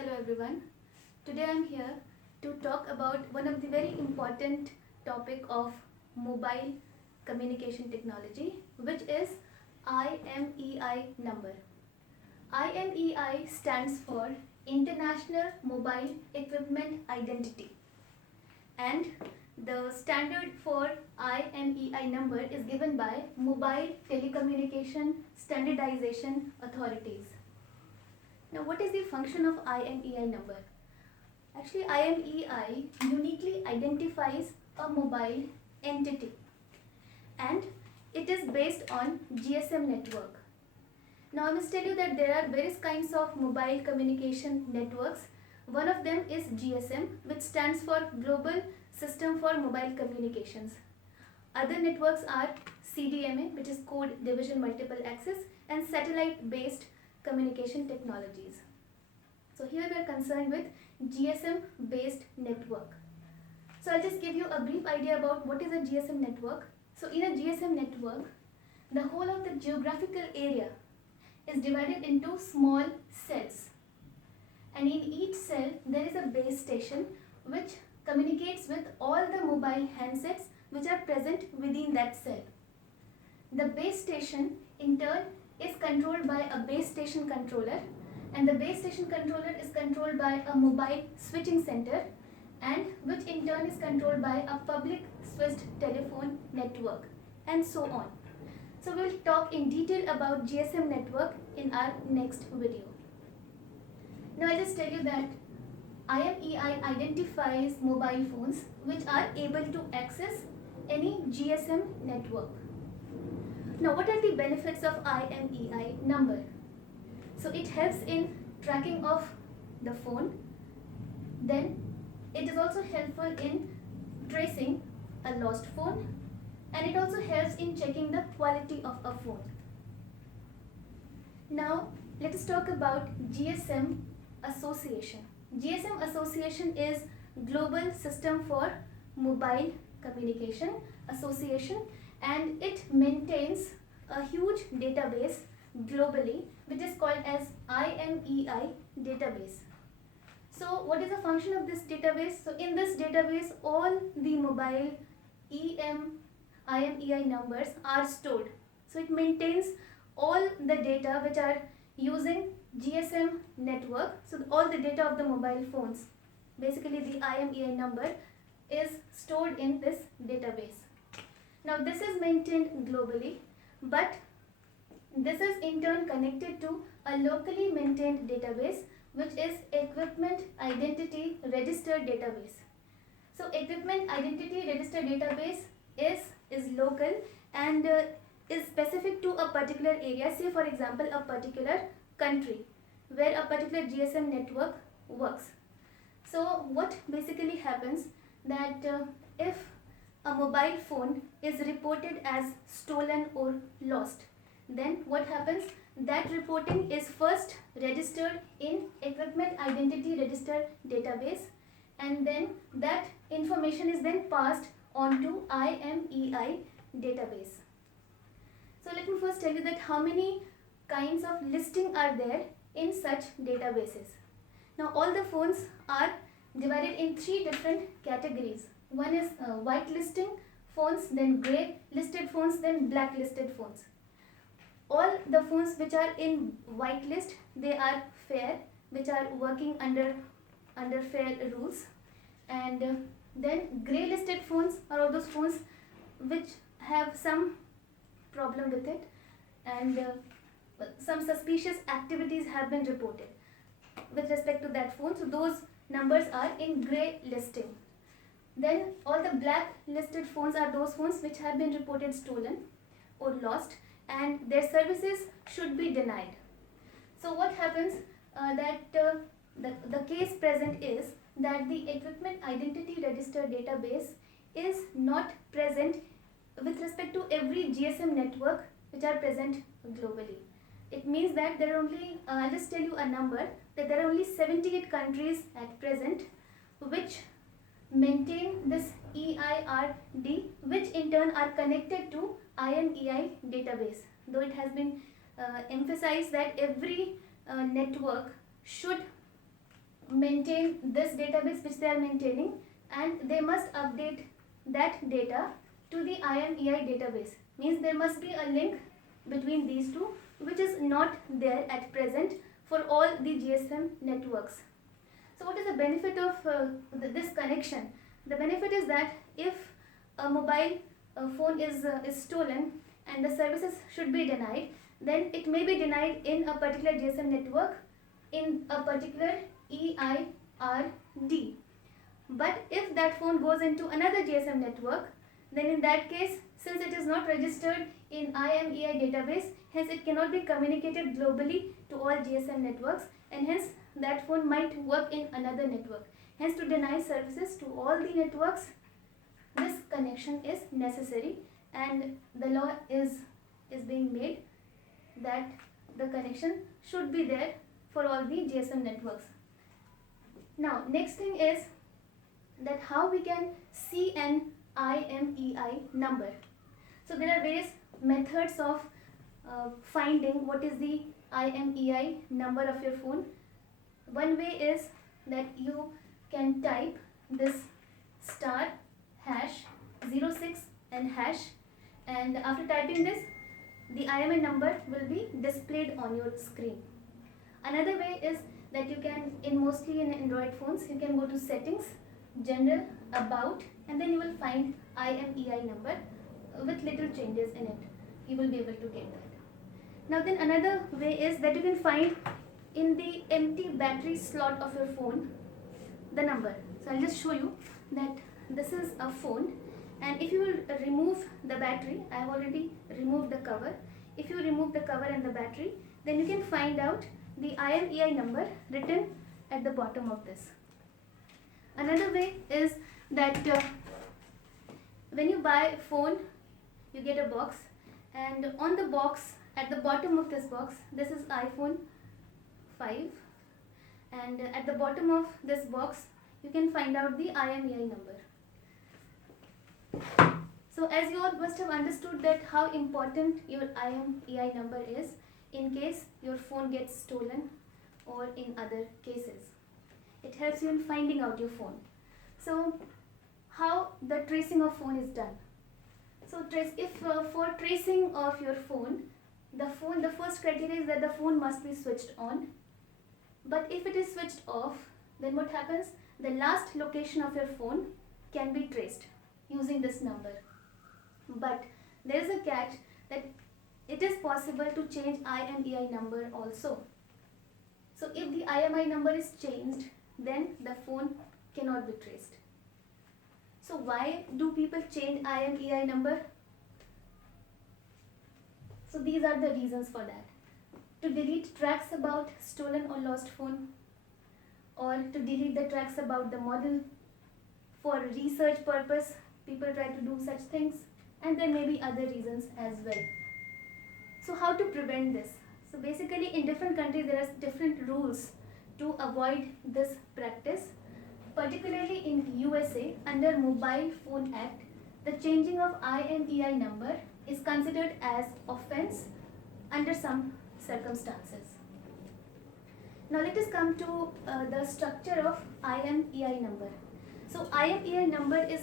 Hello everyone. Today I am here to talk about one of the very important topic of mobile communication technology, which is IMEI number. IMEI stands for International Mobile Equipment Identity, and the standard for IMEI number is given by Mobile Telecommunication Standardization Authorities. Now, what is the function of IMEI number? Actually, IMEI uniquely identifies a mobile entity, and it is based on GSM network. Now, I must tell you that there are various kinds of mobile communication networks. One of them is GSM, which stands for Global System for Mobile Communications. Other networks are CDMA, which is Code Division Multiple Access, and satellite-based communication technologies. So here we are concerned with GSM based network. So I'll just give you a brief idea about what is a GSM network. So in a GSM network, the whole of the geographical area is divided into small cells, and in each cell there is a base station which communicates with all the mobile handsets which are present within that cell. The base station in turn is controlled by a base station controller, and the base station controller is controlled by a mobile switching center, and which in turn is controlled by a public switched telephone network, and so on. So we will talk in detail about GSM network in our next video. Now I'll just tell you that IMEI identifies mobile phones which are able to access any GSM network. Now, what are the benefits of IMEI number? So it helps in tracking of the phone. Then it is also helpful in tracing a lost phone, and it also helps in checking the quality of a phone. Now let us talk about GSM Association. GSM Association is Global System for Mobile Communication Association, and it maintains a huge database globally which is called as IMEI database. So what is the function of this database? So in this database all the mobile IMEI numbers are stored. So it maintains all the data which are using GSM network. So all the data of the mobile phones, basically the IMEI number, is stored in this database. Now this is maintained globally, but this is in turn connected to a locally maintained database which is Equipment Identity Register database. So Equipment Identity Register database is local and is specific to a particular area, say for example a particular country where a particular GSM network works. So what basically happens that if a mobile phone is reported as stolen or lost, then what happens? That reporting is first registered in Equipment Identity Register database, and then that information is then passed on to IMEI database. So let me first tell you that how many kinds of listing are there in such databases. Now all the phones are divided in three different categories. One is white listing phones, then grey listed phones, then black listed phones. All the phones which are in white list, they are fair, which are working under fair rules, and then grey listed phones are all those phones which have some problem with it, and some suspicious activities have been reported with respect to that phone. So those numbers are in grey listing. Then all the black listed phones are those phones which have been reported stolen or lost, and their services should be denied. So what happens the case present is that the Equipment Identity Register database is not present with respect to every GSM network which are present globally. It means that there are only, I'll just tell you a number, that there are only 78 countries at present which maintain this EIRD, which in turn are connected to IMEI database. Though it has been emphasized that every network should maintain this database which they are maintaining, and they must update that data to the IMEI database. Means there must be a link between these two, which is not there at present for all the GSM networks. So what is the benefit of this connection? The benefit is that if a mobile phone is stolen and the services should be denied, then it may be denied in a particular GSM network in a particular EIRD. But if that phone goes into another GSM network, then in that case, since it is not registered in IMEI database, hence it cannot be communicated globally to all GSM networks, and hence that phone might work in another network. Hence, to deny services to all the networks, this connection is necessary, and the law is being made that the connection should be there for all the GSM networks. Now, next thing is that how we can see an IMEI number. So there are various methods of finding what is the IMEI number of your phone. One way is that you can type this star hash 06 and hash, and after typing this, the IMEI number will be displayed on your screen. Another way is that you can, mostly in Android phones, you can go to settings, general, about, and then you will find IMEI number with little changes in it. You will be able to get that. Now then another way is that you can find in the empty battery slot of your phone the number. So I'll just show you that this is a phone, and if you will remove the battery, I have already removed the cover. If you remove the cover and the battery, then you can find out the IMEI number written at the bottom of this. Another way is that when you buy a phone, you get a box, and on the box, at the bottom of this box, this is iPhone 5, and at the bottom of this box, you can find out the IMEI number. So as you all must have understood that how important your IMEI number is in case your phone gets stolen or in other cases. It helps you in finding out your phone. So how the tracing of phone is done. So for tracing of your phone, the first criteria is that the phone must be switched on. But if it is switched off, then what happens? The last location of your phone can be traced using this number. But there is a catch that it is possible to change IMEI number also. So if the IMEI number is changed, then the phone cannot be traced. So why do people change IMEI number? So these are the reasons for that. To delete tracks about stolen or lost phone, or to delete the tracks about the model. For research purpose, people try to do such things, and there may be other reasons as well. So how to prevent this? So basically in different countries there are different rules to avoid this practice. Particularly in USA, under Mobile Phone Act, the changing of IMEI number is considered as offense under some circumstances. Now let us come to the structure of IMEI number. So IMEI number is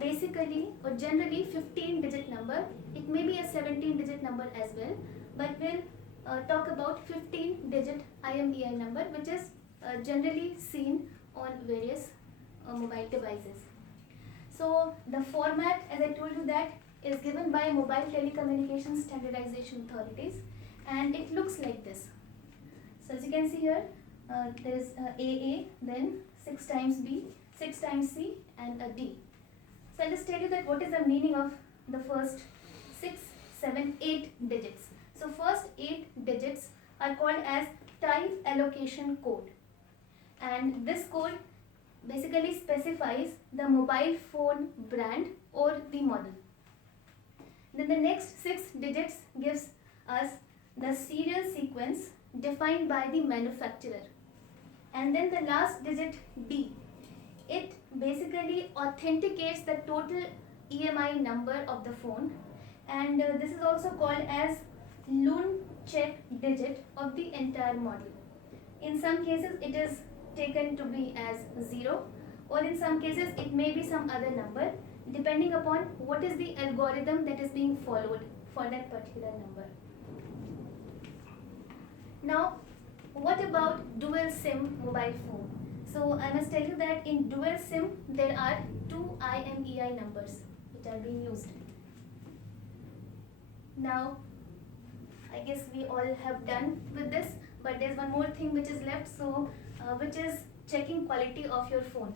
basically or generally 15-digit number. It may be a 17-digit number as well, but we'll talk about 15-digit IMEI number, which is generally seen on various mobile devices. So the format, as I told you, that is given by Mobile Telecommunications Standardization Authorities, and it looks like this. So as you can see here, there is AA, then 6 times B, 6 times C, and a D. So I'll just tell you that what is the meaning of the first 6, 7, 8 digits. So first 8 digits are called as type allocation code, and this code basically specifies the mobile phone brand or the model. Then the next 6 digits gives us the serial sequence defined by the manufacturer, and then the last digit D, it basically authenticates the total EMI number of the phone, and this is also called as loan check digit of the entire model. In some cases it is taken to be as 0, or in some cases it may be some other number, depending upon what is the algorithm that is being followed for that particular number. Now, what about dual SIM mobile phone? So I must tell you that in dual SIM there are two IMEI numbers which are being used. Now, I guess we all have done with this, but there's one more thing which is left, so which is checking quality of your phone.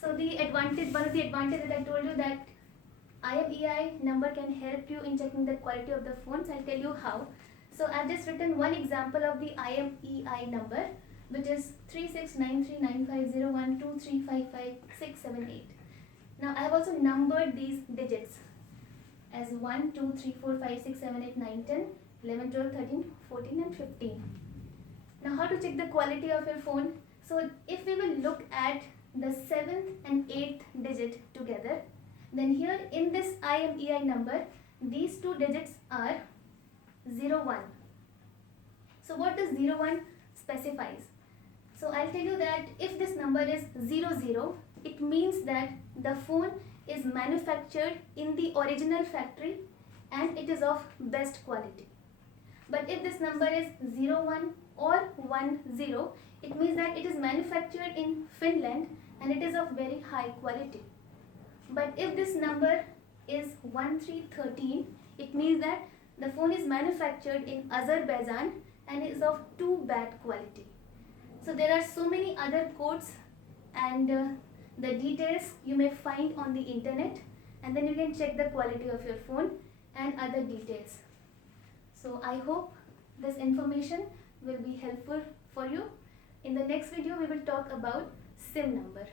So one of the advantages that I told you, that IMEI number can help you in checking the quality of the phones. I'll tell you how. So I've just written one example of the IMEI number, which is 36939501235567. Now I have also numbered these digits as 1, 2, 3, 4, 5, 6, 7, 8, 9, 10, 11, 12, 13, 14 and 15. Now how to check the quality of your phone? So if we will look at the 7th and 8th digit together, then here in this IMEI number, these two digits are 01. So what does 01 specifies? So I'll tell you that if this number is 00, it means that the phone is manufactured in the original factory and it is of best quality. But if this number is 01 or 10, it means that it is manufactured in Finland and it is of very high quality. But if this number is 1313, it means that the phone is manufactured in Azerbaijan and is of too bad quality. So there are so many other codes and the details you may find on the internet, and then you can check the quality of your phone and other details. So I hope this information will be helpful for you. In the next video we will talk about SIM number.